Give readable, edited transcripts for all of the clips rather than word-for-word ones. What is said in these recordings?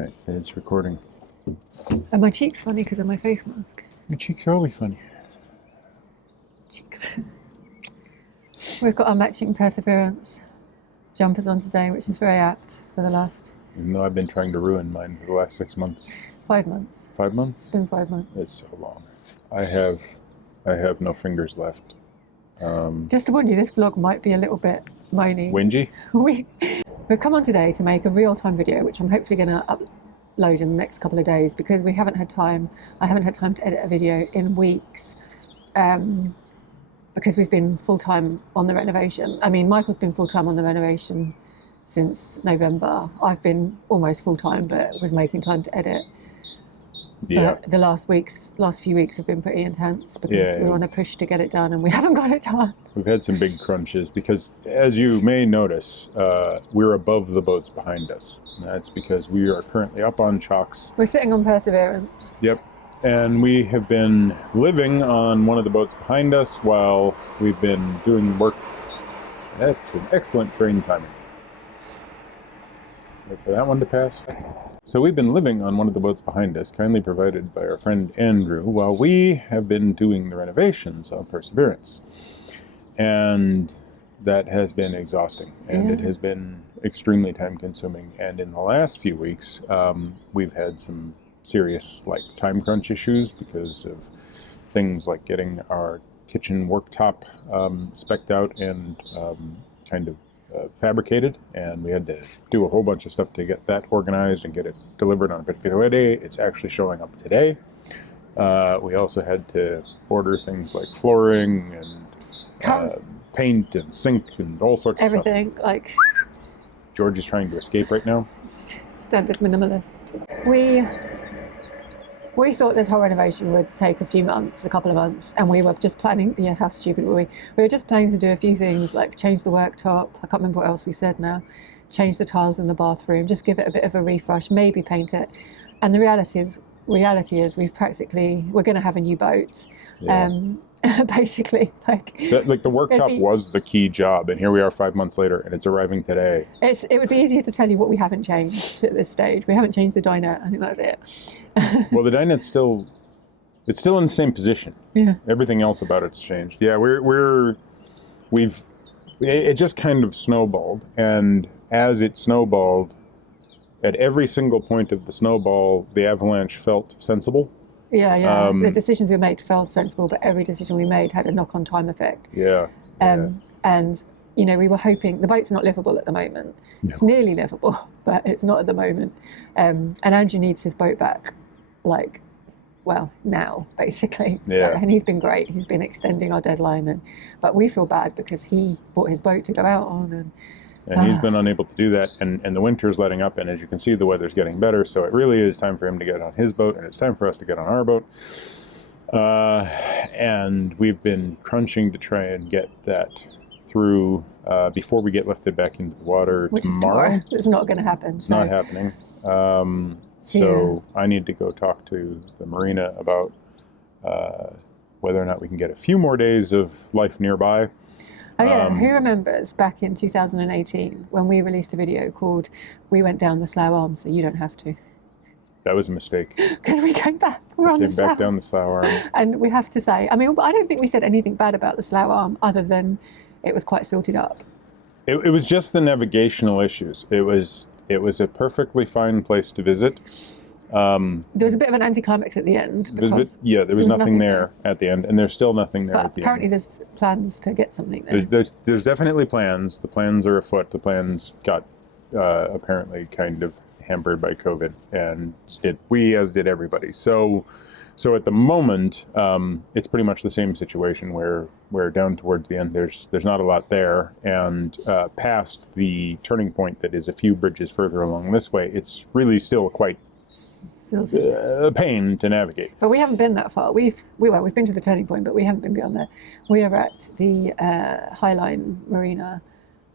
Right, it's recording. And my cheek's funny because of my face mask. Your cheeks are always funny. We've got our matching Perseverance jumpers on today, which is very apt for the last... Even though I've been trying to ruin mine for the last 6 months. 5 months. 5 months? It's been 5 months. It's so long. I have no fingers left. Just to warn you, this vlog might be a little bit moany. Whingy? We've come on today to make a real-time video, which I'm hopefully going to upload in the next couple of days because we haven't had time. I haven't had time to edit a video in weeks because we've been full-time on the renovation. I mean, Michael's been full-time on the renovation since November. I've been almost full-time, but was making time to edit. Yeah. But the last few weeks have been pretty intense because we want to push to get it done and we haven't got it done. We've had some big crunches because, as you may notice, we're above the boats behind us. And that's because we are currently up on chocks. We're sitting on Perseverance. Yep. And we have been living on one of the boats behind us while we've been doing work. That's an excellent train timing. Wait for that one to pass. So we've been living on one of the boats behind us, kindly provided by our friend Andrew, while we have been doing the renovations on Perseverance. And that has been exhausting, and it has been extremely time-consuming. And in the last few weeks, we've had some serious time crunch issues because of things like getting our kitchen worktop spec'd out and kind of fabricated, and we had to do a whole bunch of stuff to get that organized and get it delivered on a particular day. It's actually showing up today. We also had to order things like flooring and paint and sink and all sorts of stuff. Everything, George is trying to escape right now. Standard minimalist. We thought this whole renovation would take a couple of months, and we were just planning, how stupid were we? We were just planning to do a few things, like change the worktop, I can't remember what else we said now, change the tiles in the bathroom, just give it a bit of a refresh, maybe paint it. And the reality is we're going to have a new boat. Yeah. Basically, the worktop was the key job, and here we are 5 months later, and it's arriving today. It would be easier to tell you what we haven't changed at this stage. We haven't changed the dinette. I think that's it. Well, the dinette's still in the same position. Yeah. Everything else about it's changed. Yeah, it just kind of snowballed, and as it snowballed, at every single point of the snowball, the avalanche felt sensible. Yeah. The decisions we made felt sensible, but every decision we made had a knock-on time effect. Yeah. And, we were hoping... The boat's not livable at the moment. No. It's nearly livable, but it's not at the moment. And Andrew needs his boat back, now, basically. Yeah. And he's been great. He's been extending our deadline. But we feel bad because he bought his boat to go out on, and he's been unable to do that, and the winter's letting up, and as you can see, the weather's getting better, so it really is time for him to get on his boat, and it's time for us to get on our boat. And we've been crunching to try and get that through before we get lifted back into the water tomorrow. It's not going to happen. It's not happening. So I need to go talk to the marina about whether or not we can get a few more days of life nearby. Oh yeah, who remembers back in 2018 when we released a video called "We Went Down the Slough Arm, so you don't have to"? That was a mistake. Because we came back. We're on the Slough. Back down the Slough Arm. And we have to say, I don't think we said anything bad about the Slough Arm other than it was quite silted up. It was just the navigational issues. It was a perfectly fine place to visit. There was a bit of an anticlimax at the end. There was nothing there at the end, and there's still nothing there at the end. Apparently there's plans to get something there. There's definitely plans. The plans are afoot. The plans got apparently kind of hampered by COVID, and as did everybody. So at the moment, it's pretty much the same situation where down towards the end, there's not a lot there, and past the turning point that is a few bridges further along this way, it's really still quite a pain to navigate. But we haven't been that far. We've been to the turning point, but we haven't been beyond there. We are at the Highline Marina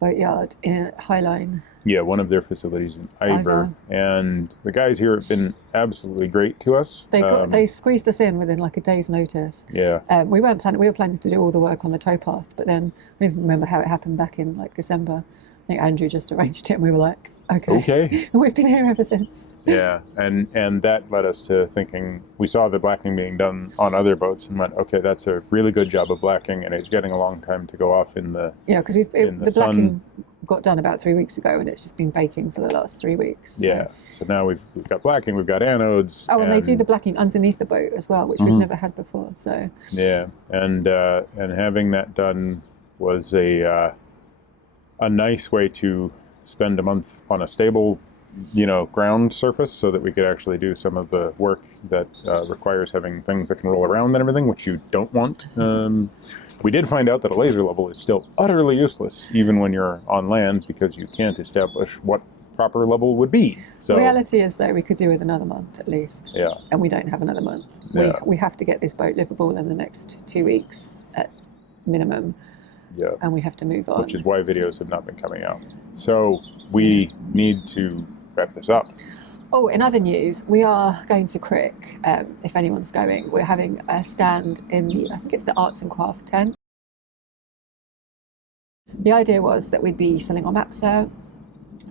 Boatyard in Highline. Yeah, one of their facilities in Iver. And the guys here have been absolutely great to us. They squeezed us in within a day's notice. Yeah. We were planning to do all the work on the towpath, but then I don't even remember how it happened back in December. I think Andrew just arranged it, and we were like, okay. Okay. And we've been here ever since. Yeah, and that led us to thinking, we saw the blacking being done on other boats and went, okay, that's a really good job of blacking, and it's getting a long time to go off in the because the blacking got done about 3 weeks ago, and it's just been baking for the last 3 weeks. So. Yeah, so now we've got blacking, we've got anodes. Oh, and they do the blacking underneath the boat as well, which we've never had before. So yeah, and having that done was a nice way to spend a month on a stable, ground surface, so that we could actually do some of the work that requires having things that can roll around and everything, which you don't want. We did find out that a laser level is still utterly useless, even when you're on land, because you can't establish what proper level would be. So the reality is, though, we could do with another month at least. Yeah. And we don't have another month. Yeah. We have to get this boat livable in the next 2 weeks at minimum. Yeah. And we have to move on. Which is why videos have not been coming out. So we need to wrap this up. Oh, in other news, we are going to Crick, if anyone's going. We're having a stand in I think it's the Arts and Craft tent. The idea was that we'd be selling our maps there.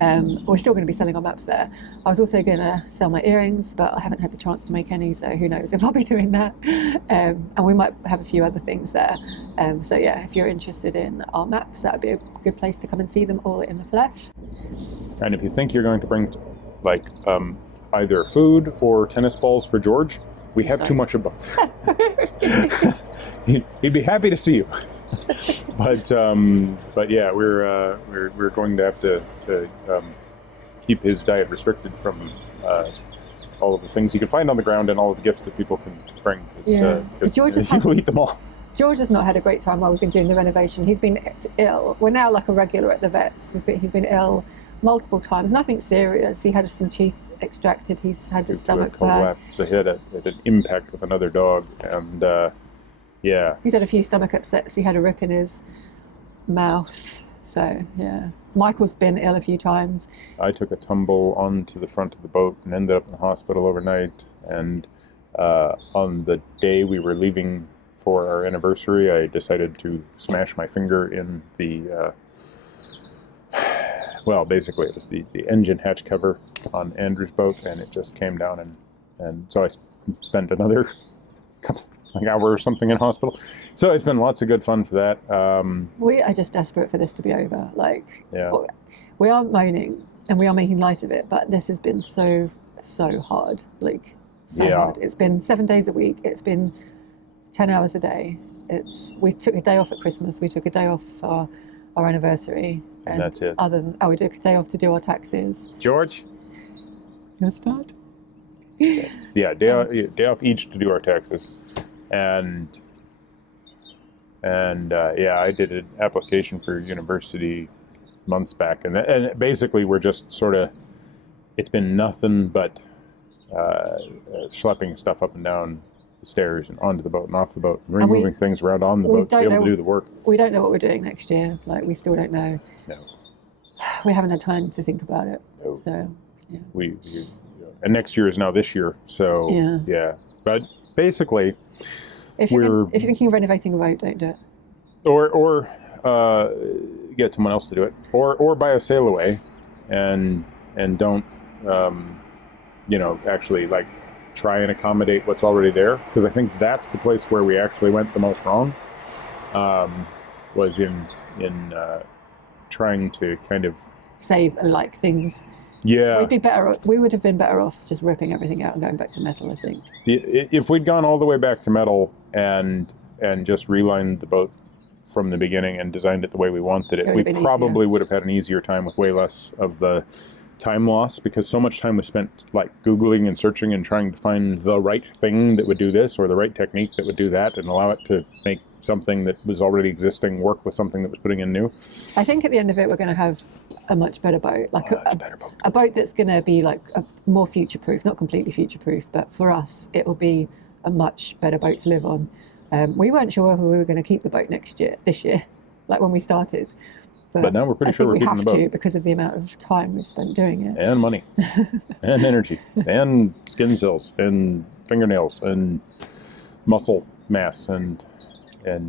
We're still going to be selling our maps there. I was also going to sell my earrings, but I haven't had the chance to make any, so who knows if I'll be doing that. And we might have a few other things there. So yeah, if you're interested in our maps, that would be a good place to come and see them all in the flesh. And if you think you're going to bring either food or tennis balls for George, we have too much of both. He'd be happy to see you. But yeah, we're going to have to keep his diet restricted from all of the things he can find on the ground and all of the gifts that people can bring. Because people eat them all. George has not had a great time while we've been doing the renovation. He's been ill. We're now like a regular at the vets. He's been ill multiple times. Nothing serious. He had some teeth extracted. He's had his stomach bad. He had an impact with another dog, and yeah. He's had a few stomach upsets. He had a rip in his mouth. So yeah. Michael's been ill a few times. I took a tumble onto the front of the boat and ended up in the hospital overnight. And on the day we were leaving for our anniversary, I decided to smash my finger in the basically it was the engine hatch cover on Andrew's boat, and it just came down, and so I spent another hour or something in hospital. So it's been lots of good fun for that. We are just desperate for this to be over. Yeah. We are moaning and we are making light of it, but this has been so hard. Hard. It's been 7 days a week. It's been 10 hours a day. We took a day off at Christmas. We took a day off for our anniversary. And that's it. We took a day off to do our taxes. George? You want to start? Yeah, day off each to do our taxes. And I did an application for university months back. And basically we're just sort of, it's been nothing but schlepping stuff up and down the stairs and onto the boat and off the boat, and removing things around on the boat to be able to do the work. We don't know what we're doing next year. We still don't know. No. We haven't had time to think about it. No. So, yeah. And next year is now this year. So, yeah. But basically, if you're thinking of renovating a boat, don't do it. Or get someone else to do it. Or buy a sail away and don't, actually try and accommodate what's already there, because I think that's the place where we actually went the most wrong, was in trying to kind of save things. Yeah, we would have been better off just ripping everything out and going back to metal, I think. If we'd gone all the way back to metal and just relined the boat from the beginning and designed it the way we wanted it, we probably would have had an easier time with way less of the time loss, because so much time was spent Googling and searching and trying to find the right thing that would do this, or the right technique that would do that, and allow it to make something that was already existing work with something that was putting in new. I think at the end of it, we're going to have a much better boat, a boat that's going to be a more future-proof, not completely future-proof, but for us, it will be a much better boat to live on. We weren't sure whether we were going to keep the boat this year, when we started. But now we're pretty sure we're keeping the boat. We have to, because of the amount of time we've spent doing it. And money. And energy. And skin cells. And fingernails. And muscle mass. And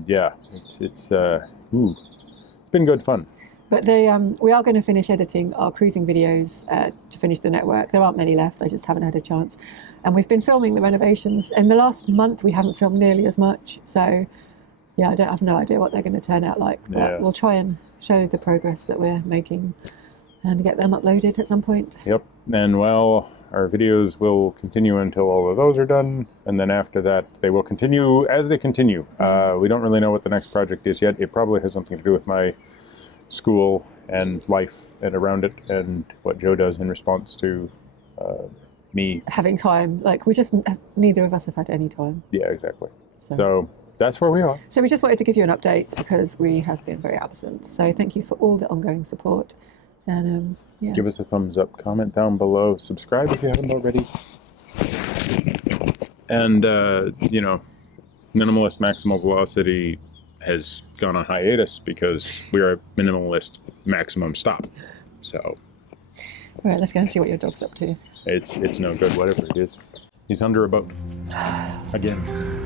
yeah, it's been good fun. But we are going to finish editing our cruising videos to finish the network. There aren't many left. I just haven't had a chance. And we've been filming the renovations. In the last month, we haven't filmed nearly as much. So, yeah, I have no idea what they're going to turn out like. But we'll try and show the progress that we're making and get them uploaded at some point. Yep. And well, our videos will continue until all of those are done. And then after that, they will continue as they continue. We don't really know what the next project is yet. It probably has something to do with my school and life and around it, and what Joe does in response to me having time. Like, neither of us have had any time. Yeah, exactly. So that's where we are. So we just wanted to give you an update because we have been very absent. So thank you for all the ongoing support. And give us a thumbs up, comment down below, subscribe if you haven't already. And minimalist maximal velocity has gone on hiatus because we are minimalist maximum stop. So all right, let's go and see what your dog's up to. It's no good, whatever it is. He's under a boat again.